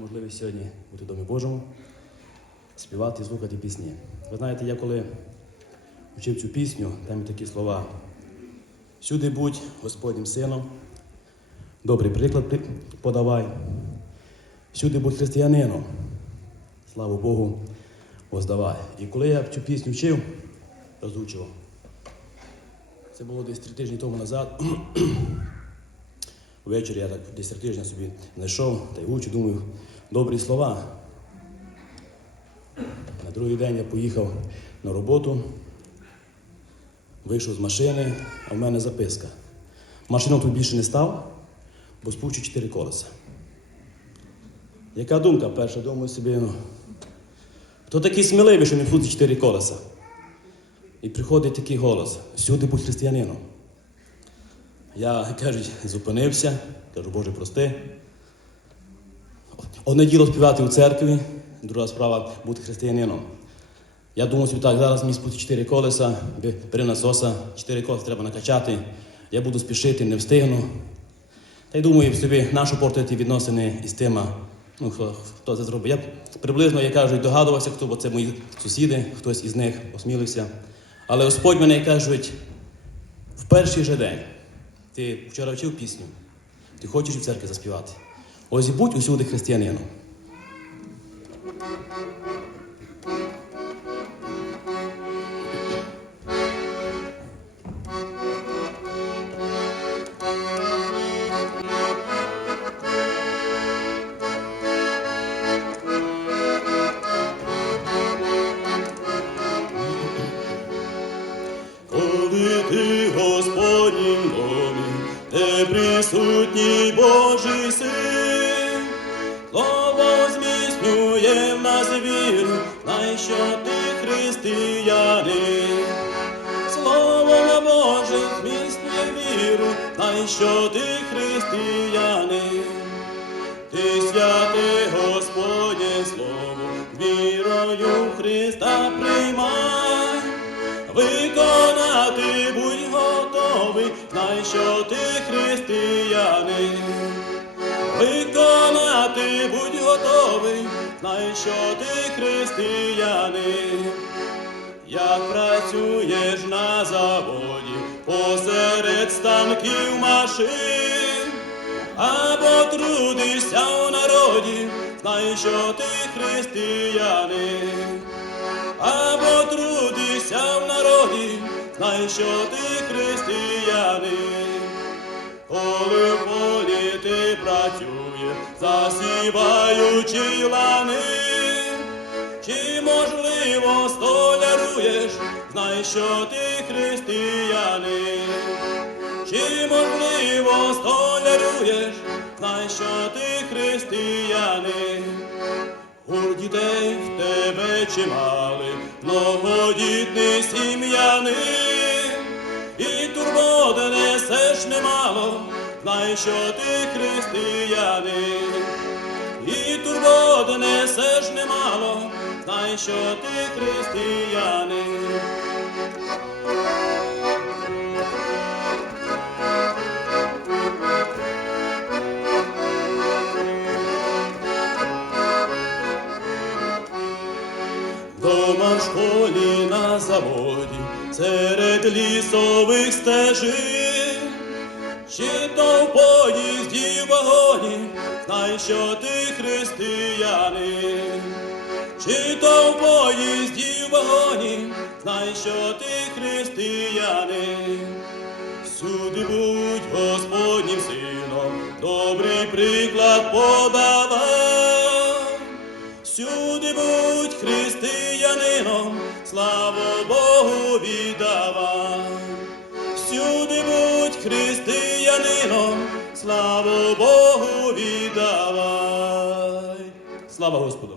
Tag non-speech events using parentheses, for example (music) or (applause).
можливість сьогодні бути в Домі Божому, співати слухати пісні. Ви знаєте, я коли вчив цю пісню, там є такі слова. Всюди будь Господнім сином, добрий приклад подавай. Всюди будь християнином, славу Богу, воздавай. І коли я цю пісню вчив, розучував, це було десь три тижні тому назад. (clears throat) Ввечері я так десь три тижні собі знайшов та й учу, думаю, добрі слова. На другий день я поїхав на роботу, вийшов з машини, а в мене записка. Машину тут більше не став, бо спущу чотири колеса. Яка думка перша? Думаю собі, ну, хто такий сміливий, що не пустить чотири колеса? І приходить такий голос: всюди будь християнином. Я, кажуть, зупинився, кажу, Боже, прости. Одне діло співати у церкві, друга справа бути християнином. Я думав собі так, зараз мені спустить чотири колеса, бе- бери насоса, чотири колеса треба накачати, я буду спішити, не встигну. Та й думаю собі, нашу портити відносини із тими, ну, хто, хто це зробив. Я приблизно, як кажуть, догадувався, хто, бо це мої сусіди, хтось із них осмілився. Але Господь мене кажуть, в перший же день. Ти вчора вчив пісню, ти хочеш в церкві заспівати. Ось будь усюди християнином. Коли ти Господнім домі, де присутній знай, що ти християнин. Слово Боже зміцнює віру, знай, що ти християнин. Ти святе Господнє Слово, вірою Христа приймай, виконати будь готовий, знай, що ти християнин. Знай, що ти християнин. Як працюєш на заводі посеред станків машин, або трудишся у народі, знай, що ти християнин, або трудишся в народі, знай, що ти християнин. Засіваючи лани, чи можливо столяруєш, знай, що ти християнин, чи можливо столяруєш, знай, що ти християнин. У дітей в тебе чимали, многодітний сім'янин, і турбот несеш немало, знай, що ти християнин, і турбот несеш немало, знай, що ти християнин. Дома в школі на заводі, серед лісових стежин, чи то в поїзді вагоні, знай, що ти християнин, чи то в поїзді вагоні, знай, що ти християнин. Всюди будь Господнім сином, добрий приклад подавай. Всюди будь християнином, славу Богу віддавай. Всюди будь християнином, славу Богу віддавай. Слава Господу!